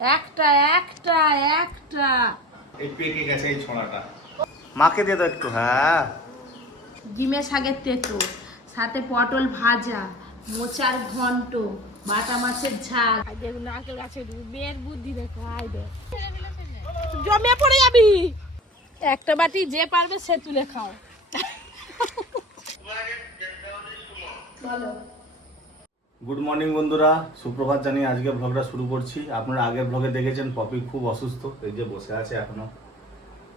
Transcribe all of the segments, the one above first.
একটা একটা একটা এই পেকে গেছে এই ছোঁড়াটা। মাকে দিয়ে দাও একটু। হ্যাঁ, ডিমের শাকের তেতো, সাথে পটল ভাজা, মোচার ঘন্ট, বাটা মাছের ঝাল। নারকেল গাছের মেয়ের বুদ্ধি দেখো, আইডে জমিয়ে পড়ে যাবি। একটা বাটি যে পারবে সে তুলে খাও। বলো। গুড মর্নিং বন্ধুরা, সুপ্রভাত জানিয়ে আজকে ব্লগটা শুরু করছি। আপনারা আগের ব্লগে দেখেছেন পপি খুব অসুস্থ, এই যে বসে আছে এখনো।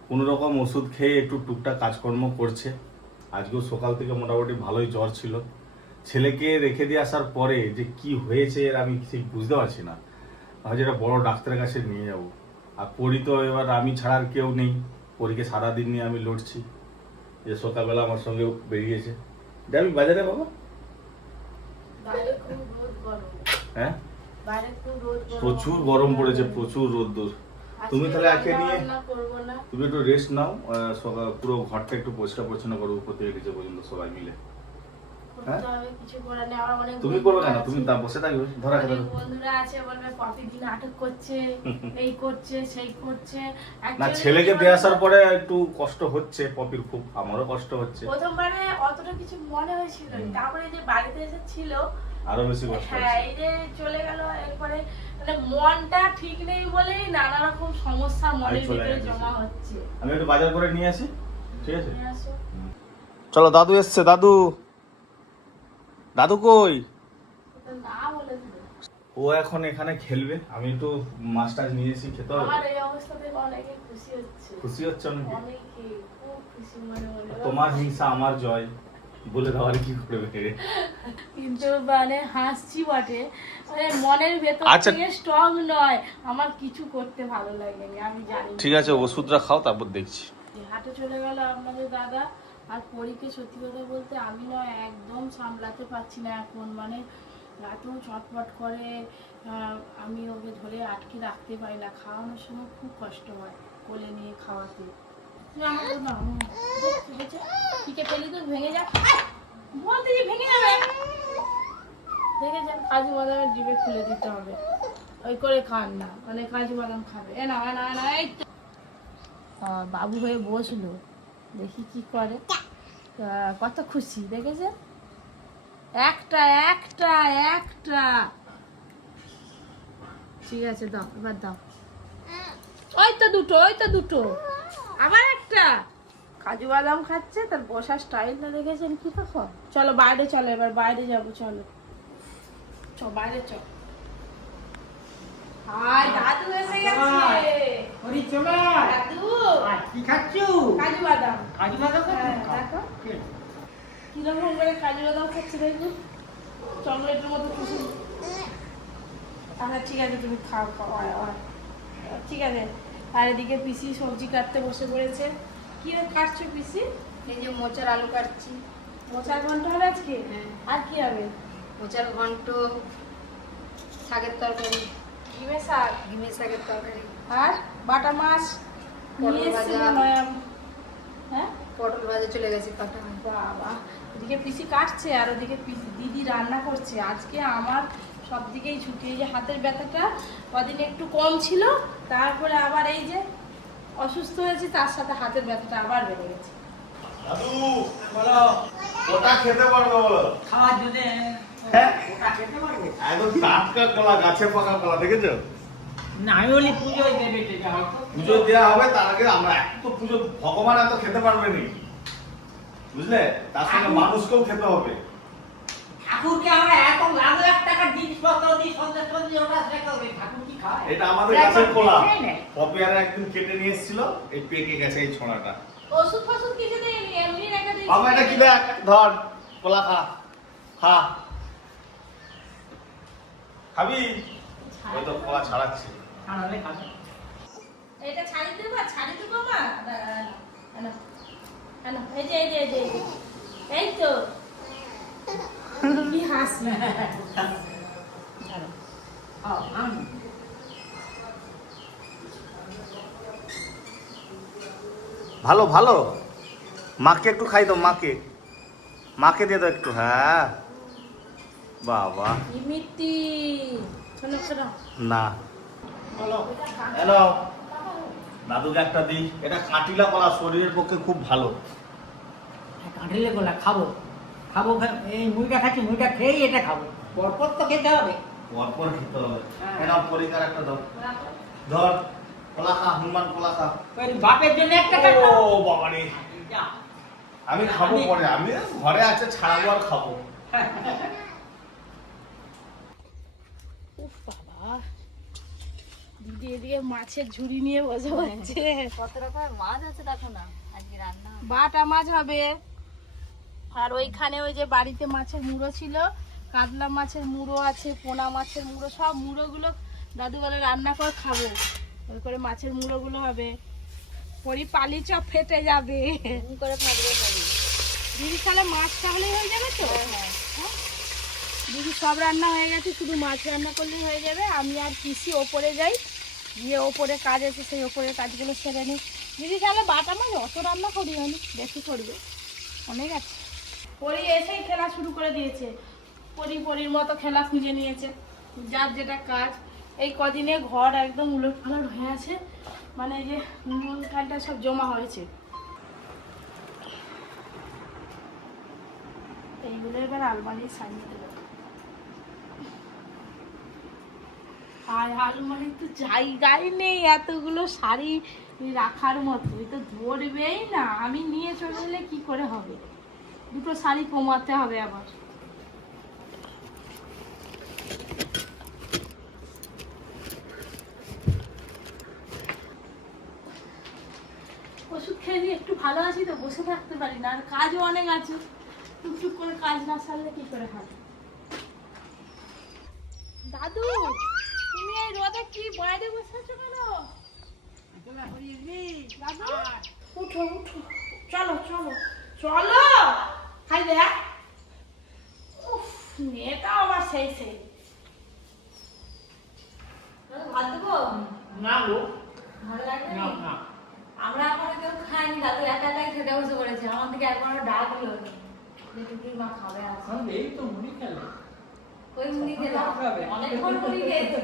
কোনো রকম ওষুধ খেয়ে একটু টুকটাক কাজকর্ম করছে। আজকেও সকাল থেকে মোটামুটি ভালোই জ্বর ছিল। ছেলেকে রেখে দিয়ে আসার পরে যে কি হয়েছে এর আমি ঠিক বুঝতে পারছি না। ভাবছি এটা বড় ডাক্তারের কাছে নিয়ে যাবো। আর পরি তো এবার আমি ছাড়া আর কেউ নেই, পরীকে সারাদিন নিয়ে আমি লড়ছি। যে সকালবেলা আমার সঙ্গে বেরিয়েছে। যাবি বাজারে বাবা? হ্যাঁ, প্রচুর গরম পড়েছে, প্রচুর রোদ্দুর। তুমি তাহলে একে নিয়ে তুমি একটু রেস্ট নাও, সকাল পুরো ঘরটা একটু পরিষ্কার পরিচ্ছন্ন করো উপর থেকে নিচে পর্যন্ত সবাই মিলে। হ্যাঁ, তুমি করবে কেন? তুমি তা বসে থাকবে, ধরা খেতে বন্ধুরা আছে বলবে পপি দিন নাটক করছে, এই করছে সেই করছে। না, ছেলেকে দিয়ে আসার পরে একটু কষ্ট হচ্ছে পপির, খুব আমারও কষ্ট হচ্ছে। প্রথমবারে অতটা কিছু মনে হয়েছিল, তারপরে যে বাড়িতে এসেছিল আরো বেশি কষ্ট হচ্ছে। হ্যাঁ, এই যে চলে গেল এরপরে, মানে মনটা ঠিক নেই বলেই নানা রকম সমস্যা মনের ভিতরে জমা হচ্ছে। আমি একটু বাজার করে নিয়ে আসি, ঠিক আছে? চলো, দাদু এসছে। দাদু, দাদু কই? ও এখন এখানে খেলবে, আমি একটু মাছ টাছ নিয়ে এসে খেতে হবে। আমার এই অবস্থাতে অনেকে খুশি হচ্ছে। খুশি হচ্ছে অনেকে? অনেকে খুব খুশি মনে মনে। তোমার হিংসা আমার জয় বলে দেওয়ার কি করবে? কিন্তু মানে হাসছি বটে, মানে মনের ভেতর আচ্ছা, থেকে স্ট্রং নয়। আমার কিছু করতে ভালো লাগেনি, আমি জানি। ঠিক আছে, ওষুধটা খাও, তারপর দেখছি। হাটে চলে গেল আপনাদের দাদা। আর পরীকে সত্যি কথা বলতে আমি না একদম সামলাতে পারছি না এখন, মানে এত চটপট করে। আমি ওকে ধরে আটকে রাখতে পারি না, খাওয়ানোর সময় খুব কষ্ট হয় কোলে নিয়ে খাওয়াতে। তুই আমাকে না টিকে পেলি তো ভেঙে যা, বলতে যে ভেঙে যাবে। দেখেছেন, কাজু বাদামের ডিবে খুলে দিতে হবে, ওই করে খান না, মানে কাজু বাদাম খাবে। এ না না না, এই তো বাবু হয়ে বসলো, দেখি কি করে। কত খুশি দেখেছে, একটা একটা একটা। ঠিক আছে, দাও এবার দাও। ওই তো দুটো, ওই তো দুটো, আবার একটা। কাজু বাদাম খাচ্ছে, তার বসার স্টাইলটা দেখেছেন কি রকম। চলো বাইরে চলো, এবার বাইরে যাবো, চলো বাইরে চল। হাই, দাদু এসে গেছে। দাদু কি খাচ্ছো? কাজু বাদাম। কাজু বাদাম হ্যাঁ, দেখো কিরকম করে কাজু বাদাম খাচ্ছে, দেখুন চকলেটের মতো খুশি। আচ্ছা ঠিক আছে, তুমি খাও খাও, ঠিক আছে। আর এদিকে পিসি সবজি কাটতে বসে পড়েছে। কি কাটছো পিসি? এই যে মোচার আলু কাটছি। মোচার ঘন্ট হবে আজকে? হ্যাঁ। আর কি হবে? মোচার ঘন্ট, শাকের তরকারি, ডিমের শাক, ডিমের শাকের তরকারি, আর বাটা মাছ পটল নিয়ে এসেছি ভাজা। মনে হয়। হ্যাঁ, পটল ভাজা চলে গেছে কাটা। বাবা, এদিকে পিসি কাটছে আর ওদিকে দিদি রান্না করছে। আজকে আমার সব দিকেই ছুটি। এই যে হাতের ব্যথাটা কদিন একটু কম ছিল, তারপরে আবার এই যে অসুস্থ হয়েছি, তার সাথে হাতের ব্যথাটা আবার বেড়ে গেছে। দাদু বলো, ওটা খেতে পারবে বলো? খাওয়ার জন্য হ্যাঁ, ওটা খেতে পারবে? একদম টাটকা কলা, গাছে পাকা কলা, দেখেছো? না, আমি বলি পুজোয় দেবে এটা হয়তো। পুজো দেওয়া হবে, তার আগে আমরা এত পুজো, ভগবান এত খেতে পারবে নি, বুঝলে? তার সঙ্গে মানুষকেও খেতে হবে। ঠাকুরকে আমরা এত লাখ লাখ টাকার জিনিসপত্র দিই, সন্ধ্যা সন্ধ্যে ওটা শেখা হবে, ঠাকুর কি খায়? এটা আমাদের গাছের কলা। পপিয়ারা একদিন কেটে নিয়ে এসেছিল, এই পেকে গেছে এই ছোঁড়াটা। ওষুধ ফষুধ কিছু দেয়নি, এমনি রেখে দিয়েছি। বাবা এটা কি দেখ, ধর কলা খা, খা, খাবি? ওই তো কলা ছাড়াচ্ছি। ছাড়ালে খাবে। এটা ছাড়ি দেবো, ছাড়ি দেবো মা। এই যে এই যে এই যে এই তো কি হাসি। ভালো ভালো, মাকে একটু খাই দাও, মাকে, মাকে দিয়ে দাও একটু। হ্যাঁ বাবা, ইমিতি শোনো শোনো, না হ্যালো দাদুকে একটা দিই, এটা কাটিলা কলা, শরীরের পক্ষে খুব ভালো। কাঁঠালের গোলা খাবো খাবো এই মুড়িটা খাচ্ছি, মুড়িটা খেয়েই এটা খাবো, পরপর তো খেতে হবে। পরপর খেতে হবে। এটা পরিকার একটা দাও, ধর কলা খা, হনুমান কলা খা। ওই বাপের জন্য একটা ও বাবারে, আমি খাবো পরে, আমি ঘরে আছে ছাড়াবো আর খাবো। উফ বাবা, দিদি এদিকে মাছের ঝুড়ি নিয়ে বসে হচ্ছে। কত রকমের মাছ আছে দেখো না আজকে রান্না। বাটা মাছ হবে, আর ওইখানে ওই যে বাড়িতে মাছের মুড়ো ছিল, কাতলা মাছের মুড়ো আছে, পোনা মাছের মুড়ো, সব মুড়োগুলো দাদু বলে রান্না করে খাবো। ওই করে মাছের মুড়োগুলো হবে। পরি পালি চপ ফেটে যাবে করে থাকবে বাড়ি। দিদি তাহলে মাছ তাহলেই হয়ে যাবে তো? হ্যাঁ দিদি সব রান্না হয়ে গেছে, শুধু মাছ রান্না করলেই হয়ে যাবে। আমি আর পিসি ওপরে যাই, গিয়ে ওপরে কাজ আছে সেই ওপরের কাজগুলো সেরে নিই। দিদি তাহলে বাটা মাছ অত রান্না করি আমি, বেশি করবে, অনেক আছে। পরি এসেই খেলা শুরু করে দিয়েছে, পরির মতো খেলা খুঁজে নিয়েছে, যার যেটা কাজ। এই কদিনে ঘর একদম উলট পালট হয়ে আছে, মানে এই যে নুন খানটা সব জমা হয়েছে। এইগুলো এবার আলমারি সাজিয়ে দেবো। আর আলমারি তো জায়গাই নেই এতগুলো শাড়ি রাখার মতো, এই তো ধরবেই না। আমি নিয়ে চলে এলে কি করে হবে, দুটো শাড়ি কমাতে হবে আবার। ওষুধ খেয়ে দিয়ে একটু ভালো আছি তো, বসে থাকতে পারি না, আর কাজও অনেক আছে, টুকটুক করে কাজ না সারলে কি করে হবে। দাদু তুমি এই রোদে কি বাইরে বসে আছো কেন? দাদু উঠো উঠো, চলো চলো চলো, খাই দেখ। উফ মেয়েটা আবার সেই সেই। ভাত দেবো? না গো, ভালো লাগবে না না? না, আমরা এখনো কেউ খাইনি, দাদু একা একাই খেতে বসে পড়েছে। আমার থেকে একবারও ডাকলো না যে টুকির মা খাবে আছে। এখন এই তো মুড়ি খেলে। ওই মুড়ি খেলাম, অনেকক্ষণ মুড়ি খেয়েছি।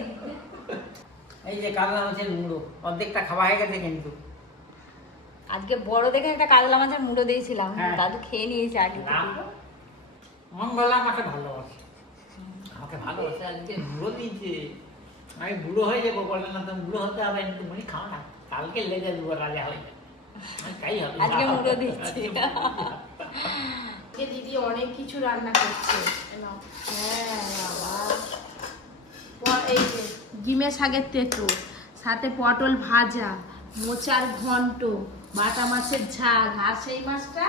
এই যে কাতলা মাছের মুড়ো অর্ধেকটা খাওয়া হয়ে গেছে কিন্তু। আজকে বড় দেখে একটা কাতলা মাছের মুড়ো দিয়েছিলাম, হ্যাঁ। দাদু খেয়ে নিয়েছে আগে না থেকে। মঙ্গলা আমাকে ভালোবাসে, আমাকে ভালোবাসে, আজকে বুড়ো দিয়েছে। আমি বুড়ো হয়ে যাবো, বলে না তুমি বুড়ো হতে হবে, কিন্তু মুড়ি খাও না, কালকে লেগে দেবো, রাজা হয়ে যাবে। আমি তাই হবে, আজকে মুড়ো দিচ্ছে। আজকে দিদি অনেক কিছু রান্না করছে। নাও। হ্যাঁ বাবা, এই যে ডিমের শাকের তেঁতো, সাথে পটল ভাজা, মোচার ঘন্ট, বাটা মাছের ঝাল, আর সেই মাছটা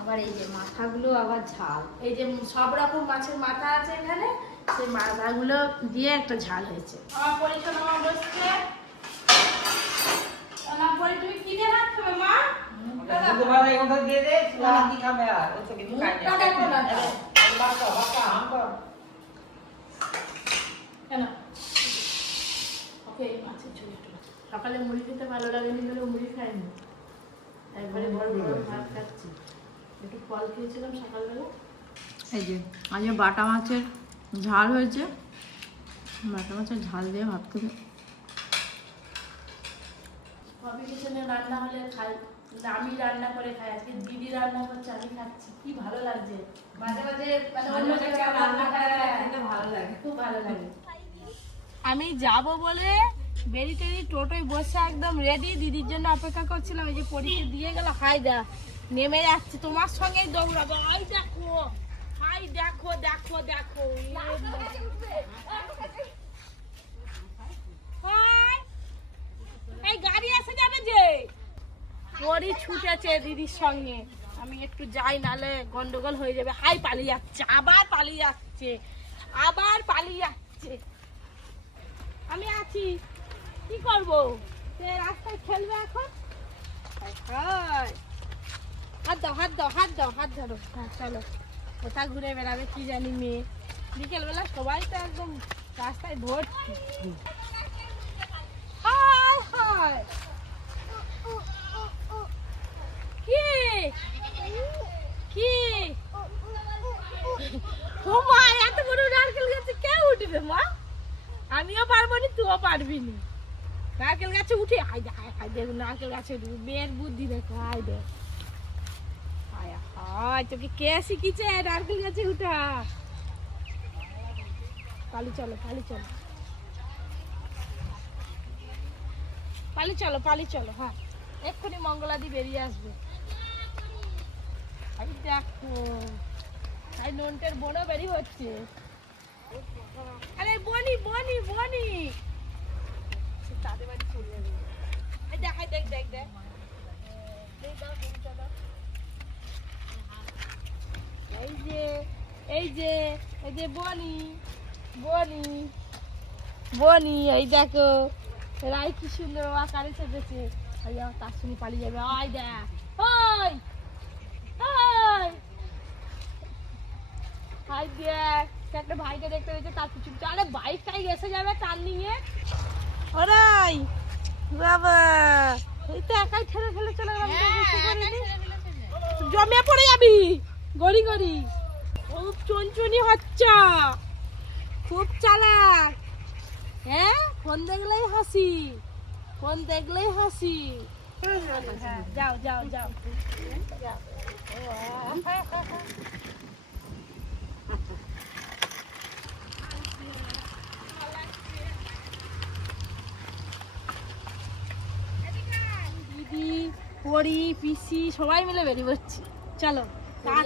আবার এই যে মাথাগুলো আবার ঝাল। এই যে সব রকম মাছের মাথা আছে এখানে, সেই মাথাগুলো দিয়ে একটা ঝাল হয়েছে। আমার পরিচয় আমার বসছে। আমার পরি তুমি কি দিয়ে ভাত খাবে মা? শুধু ভালো এই কথা দিয়ে দে, সারা কি খাবে আর? ও তো কিছু খায় মুখটা দেখো না তো। বাবা বাবা আমকো কেন? ওকে এই মাছের ঝোল একটু। সকালে মুড়ি খেতে ভালো লাগেনি বলে মুড়ি খাইনি, একবারে গরম গরম ভাত খাচ্ছি। একটু ফল খেয়েছিলাম সকালবেলা। এই যে আজকে বাটা মাছের ঝাল হয়েছে, বাটা মাছের ঝাল দিয়ে ভাত খেতে। কবি কিচেনে রান্না হলে খাই, কিন্তু আমি রান্না করে খাই। আজকে দিদি রান্না করছে, আমি খাচ্ছি, কি ভালো লাগছে। মাঝে মাঝে মানে অন্য কেউ রান্না করে খেতে ভালো লাগে। খুব ভালো লাগে। আমি যাব বলে বেরি টেরি টোটোয় বসে একদম রেডি, দিদির জন্য অপেক্ষা করছিলাম। এই যে পরীক্ষা দিয়ে গেল, হাই দা নেমে যাচ্ছে, তোমার সঙ্গেই দৌড়াবো। হাই দেখো, হাই দেখো দেখো দেখো, হাই, এই গাড়ি এসে যাবে যে। পরি ছুটেছে দিদির সঙ্গে, আমি একটু যাই, নালে গন্ডগোল হয়ে যাবে। হাই পালিয়ে যাচ্ছে, আবার পালিয়ে যাচ্ছে, আবার পালিয়ে যাচ্ছে। আমি আছি, কি করবো? সে রাস্তায় খেলবে এখন। হাত দাও হাত দাও হাত দাও, হাত ধরো। হ্যাঁ চলো, কোথা ঘুরে বেড়াবে কি জানি মেয়ে। বিকেলবেলা সবাই তো একদম রাস্তায় ভর্তি। হাই হাই, কি কি ও মা, এত বড় নারকেল গাছে কে উঠবে মা? আমিও পারবো না, তুইও পারবি না। নারকেল গাছে উঠে হাই দেখুন নারকেল গাছে উঠে মেয়ের বুদ্ধি দেখো হাই দেখ হায় তোকে কে শিখিয়েছে নারকেল গাছে উঠা পালি চলো হ্যাঁ এক্ষুনি মঙ্গলাদি বেরিয়ে আসবে আমি দেখো তাই নন্টের বোনও বেরিয়ে হচ্ছে আরে বনি তাদের বাড়ি চলে যাবে দেখ এই যে বনি এই দেখো রাই কি সুন্দর আকারে সেজেছে তার সঙ্গে পালিয়ে যাবে আয় দেখ ওই হাই দেখ একটা ভাইকে দেখতে পেয়েছে তার পিছু আরে বাইকটাই এসে যাবে টান নিয়ে ওরাই বাবা এই তো একাই ঠেলে চলে গেলাম জমিয়ে পড়ে যাবি গড়ি খুব চুনচুনি হচ্ছে খুব চালাক হ্যাঁ ফোন দেখলেই হাসি যাও দিদি পরি পিসি সবাই মিলে বেরিয়ে পড়ছি চলো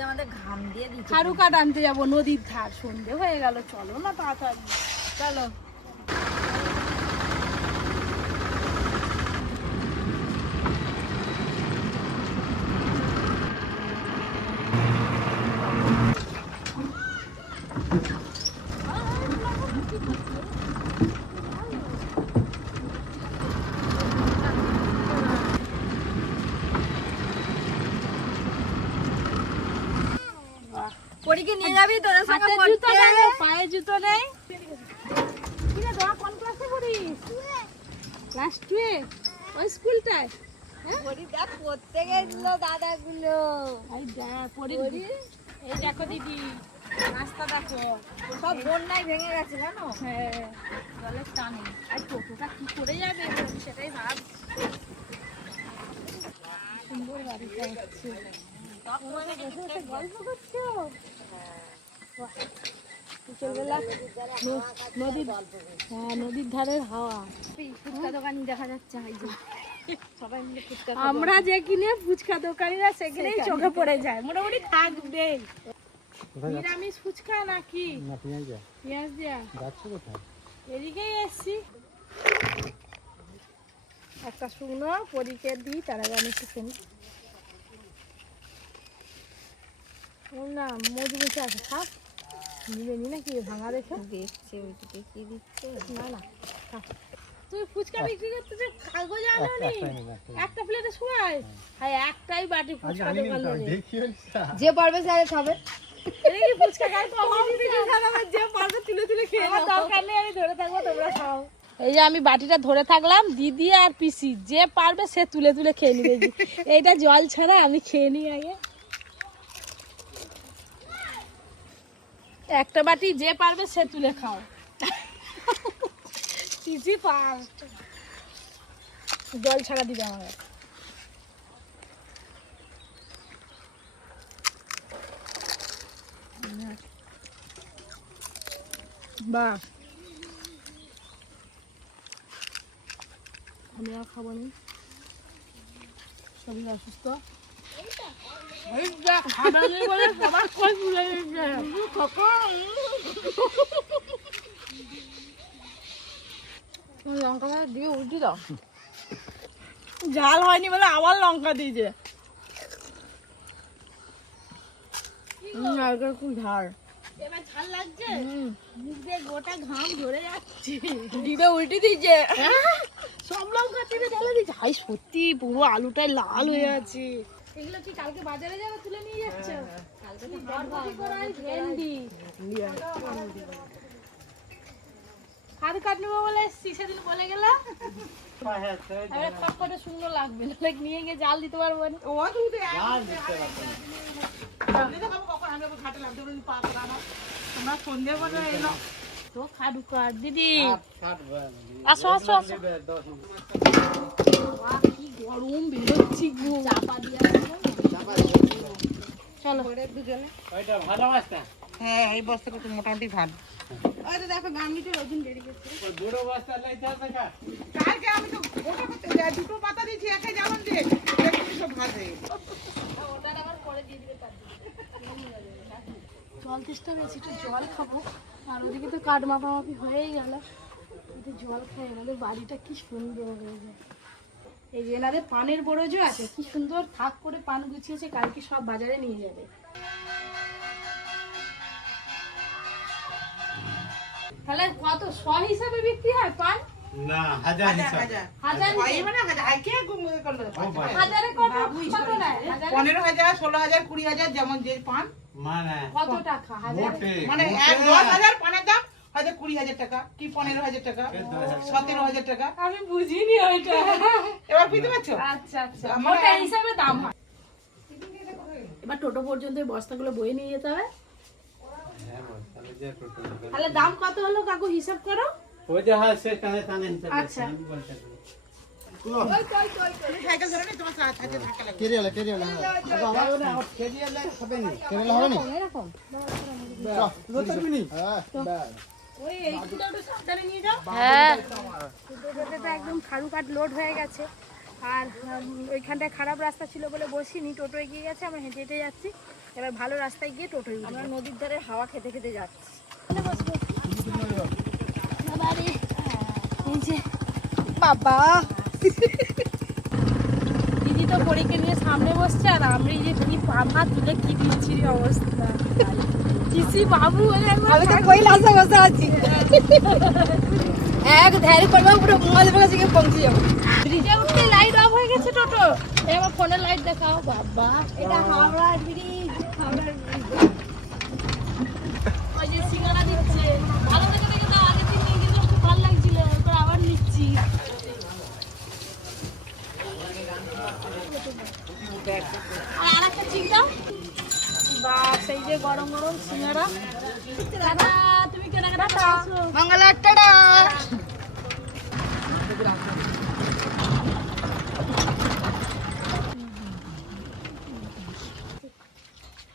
আমাদের ঘাম দিয়ে দিচ্ছে খারু কাঠ আনতে যাবো নদীর ধার সন্ধে হয়ে গেল চলো না তাড়াতাড়ি চলো পরীকে নিয়ে যাবি তোর সঙ্গে জুতো পড়তে নেই পায়ে জুতো নেই কিরে তোরা কোন ক্লাসে পড়িস ক্লাস 2 ওই স্কুলটায় পরী দেখ পড়তে গেছিল দাদাগুলো এই দেখ পড়ি এই দেখো দিদি রাস্তা দেখো সব বন্যায় ভেঙে গেছে জানো হ্যাঁ জলের টানে আর টোটোটা কি করে যাবে সেটাই ভাব সুন্দর বাড়িটা হচ্ছে গল্প করছো বিকেলবেলা নদীর ধারের হাওয়া ফুচকা দোকানি দেখা যাচ্ছে এই যে সবাই মিলে ফুচকা আমরা যে কিনে ফুচকা দোকানিরা সেখানেই চোখে পড়ে যায় মোটামুটি থাকবে নিরামিষ ফুচকা নাকি পেঁয়াজ দেয়া এদিকেই এসছি একটা শুকনো পরীকে দিই তার আগে আমি একটু শুনি না মধু মিশে আছে খাপ নিবে নি নাকি ভাঙা দেখে দেখছে ওইদিকে কি দিচ্ছে না তুই ফুচকা বিক্রি করতেছিস কাগজ আনোনি একটা প্লেটে শোয়াই হ্যাঁ একটাই বাটি ফুচকা দোকান যে পারবে সে খাবে এই কি ফুচকা খাই তো যে পারবে তুলে খেয়ে নাও দরকার নেই আমি ধরে থাকবো তোমরা খাও এই যে আমি বাটিটা ধরে থাকলাম দিদি আর পিসি যে পারবে সে তুলে খেয়ে নিবে এইটা জল ছাড়া আমি খেয়ে নিই আগে একটা বাটি যে পারবে সে তুলে খাও পিসি ফার্স্ট জল ছাড়া দিবে আমাকে বাহ আমি আর খাবো না শরীর অসুস্থ লঙ্কা দিয়ে উল্টি দাও ঝাল হয়নি বলে আবার লঙ্কা দিয়েছে খুব ঝাল এবার ঝাল লাগছে মুখ দিয়ে গোটা ঘাম ঝরে যাচ্ছে ডিবে উল্টি দিয়েছে সব লঙ্কা টেনে ঢেলে দিচ্ছে হাই সত্যি পুরো আলুটাই লাল হয়ে আছে এগুলো কি কালকে বাজারে যাবে তুলে নিয়ে যাচ্ছ ভেন্ডি হাত কাট নেবো বলে এসছি সেদিন বলে গেলাম খটখটে সুন্দর লাগবে নিয়ে গিয়ে জাল দিতে পারবো না খাড়ু কাট দিদি আসো আসো আসো বাবা, কি গরম বেরোচ্ছি গো চাপা দিয়ে চলো হ্যাঁ এই বস্তাটা তো মোটামুটি ভালো ওই তো দেখো গামলিটার ওজন বেড়ে গেছে কালকে আমি তো ওটা করতে যাই দুটো পাতা দিয়েছি একাই যেমন যে দেখুন সব ভাত হয়ে গেছে। জল তেষ্টা পেয়েছি একটু জল খাবো আর ওদিকে তো কাঠ মাপামাপি হয়েই গেল একটু জল খাই আমাদের বাড়িটা কি সুন্দর হয়ে যায় এই যে এনাদের পানের বরজও আছে কি সুন্দর থাক করে পান গুছিয়েছে কালকে সব বাজারে নিয়ে যাবে তাহলে কত শ হিসাবে বিক্রি হয় পান না হাজার হিসাব হাজার এই মানে হাজার আইকে করলো হাজারে কত কত নেয় হাজারে 15,000 16,000 20,000 যেমন যে পান মানে কত টাকা হাজার মানে 10,000 পানের দাম হয়তো 20,000 টাকা কি 15,000 টাকা 17,000 টাকা আমি বুঝিনি ওইটা এবার বুঝতে পারছো আচ্ছা আচ্ছা মোটা হিসাবে দাম হয় এবার টোটো পর্যন্ত এই বস্তাগুলো বয়ে নিয়ে যেতে হবে তাহলে দাম কত হলো কাকু হিসাব করো আচ্ছা সাইকেল ধরে নে তোমার সাথে ধাক্কা লাগবে এরকম ওই এই দুটো সাবধানে নিয়ে যাও টোটোটা একদম খাড়ু কাঠ লোড হয়ে গেছে আর ওইখানটায় খারাপ রাস্তা ছিল বলে বসিনি টোটো এগিয়ে গেছে আমরা হেঁটে হেঁটে যাচ্ছি এবার ভালো রাস্তায় গিয়ে টোটোয় আমরা নদীর ধারে হাওয়া খেতে খেতে যাচ্ছি এই যে বাবা দিদি তো পরীকে নিয়ে সামনে বসছে আর আমি যে কি পামা তুলে কি বিচ্ছিরি অবস্থা কিসি বাবু আমি তো কই লাসা বসে আছি এক ধারে পড়বা পুরো মোবাইল থেকে গিয়ে পৌঁছে যাবো ব্রিজে উঠতে লাইট অফ হয়ে গেছে টোটো এবার ফোনের লাইট দেখাও বাবা এটা হাওড়া ব্রিজ হাওড়ার ব্রিজ ওই যে সিঙ্গারা দিচ্ছে ভালো দেখে দেখে দাও আগে দিন নিয়ে গেলে একটু ভালো লাগছিল এরপর আবার নিচ্ছি আর আরেকটা চিক দাও বাস এই যে গরম গরম সিঙ্গারা দাদা তুমি কেনাকাটা করছো মঙ্গলা টাটা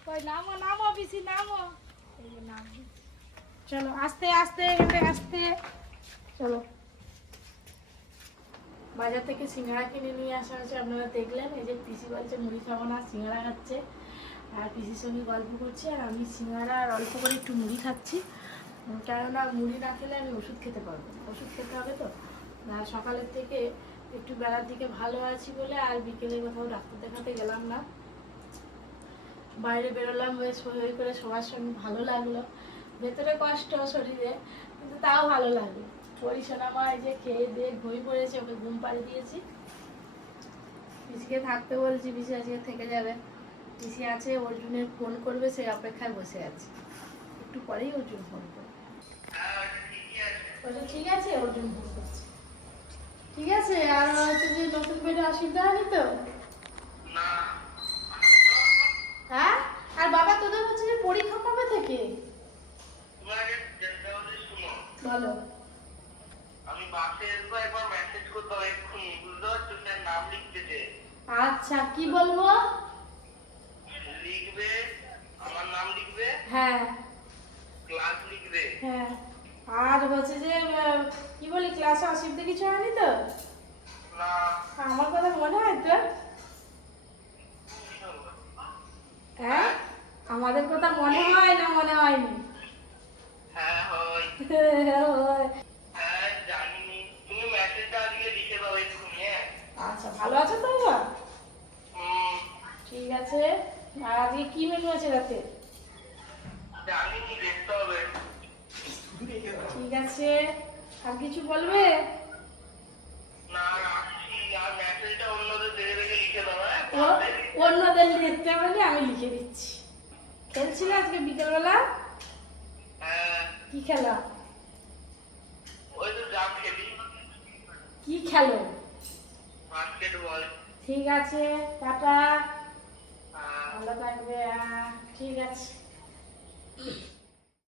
কই নামো নামো বিসি নামো এই যে নাম চলো আস্তে আস্তে আস্তে চলো বাজার থেকে সিঙ্গাড়া কিনে নিয়ে আসা হয়েছে আপনারা দেখলেন এই যে পিসি বলছে মুড়ি খাবো না সিঙ্গাড়া খাচ্ছে আর পিসির সঙ্গে গল্প করছি আর আমি সিঙ্গাড়া আর অল্প করে একটু মুড়ি খাচ্ছি কেননা মুড়ি না খেলে আমি ওষুধ খেতে পারবো না ওষুধ খেতে হবে তো আর সকালের থেকে একটু বেলার দিকে ভালো আছি বলে আর বিকেলে কোথাও ডাক্তার দেখাতে গেলাম না বাইরে বেরোলাম বেশ হয়ে করে সবার সঙ্গে ভালো লাগলো ভেতরে কষ্ট শরীরে কিন্তু তাও ভালো লাগলো পরিশোনা মা এই যে খেয়ে দিয়ে ঘুমিয়ে পড়েছে ওকে ঘুম পাড়িয়ে দিয়েছি পিসিকে থাকতে বলছি পিসি আজকে থেকে যাবে পিসি আছে অর্জুনের ফোন করবে সেই অপেক্ষায় বসে আছে একটু পরেই অর্জুন ফোন করবে ঠিক আছে অর্জুন ফোন করছে ঠিক আছে আর হচ্ছে যে নতুন বেডে অসুবিধা হয়নি তো হ্যাঁ আর বাবা তোদের হচ্ছে যে পরীক্ষা কবে থেকে বলো আমি বাসে এসবো একবার মেসেজ করতে হবে এক্ষুনি বুঝতে পারছো স্যার নাম লিখতেছে আচ্ছা কি বলবো লিখবে আমার নাম লিখবে হ্যাঁ ক্লাস লিখবে হ্যাঁ আর হচ্ছে যে কি বলি ক্লাসে অসুবিধা কিছু হয়নি তো না আমার কথা মনে হয় তো হ্যাঁ আমাদের কথা মনে হয় না মনে হয়নি হ্যাঁ হয় হয়। হ্যাঁ জানি তুমি মেসেজটা আজকে লিখে দাও এক্ষুনি হ্যাঁ আচ্ছা ভালো আছো তো বাবা হুম, ঠিক আছে আর আজকে কি মেনু আছে রাতে জানি দেখতে হবে ঠিক আছে আর কিছু বলবে না রাখছি আর মেসেজটা অন্যদের দেখে দেখে লিখে দাও হ্যাঁ অন্যদের লিখতে হবে আমি লিখে দিচ্ছি খেলছিলে আজকে বিকেলবেলা হ্যাঁ কি খেলা ওই তো যা খেলি কি খেলো বাস্কেটবল ঠিক আছে টাটা হ্যাঁ ভালো থাকবে ঠিক আছে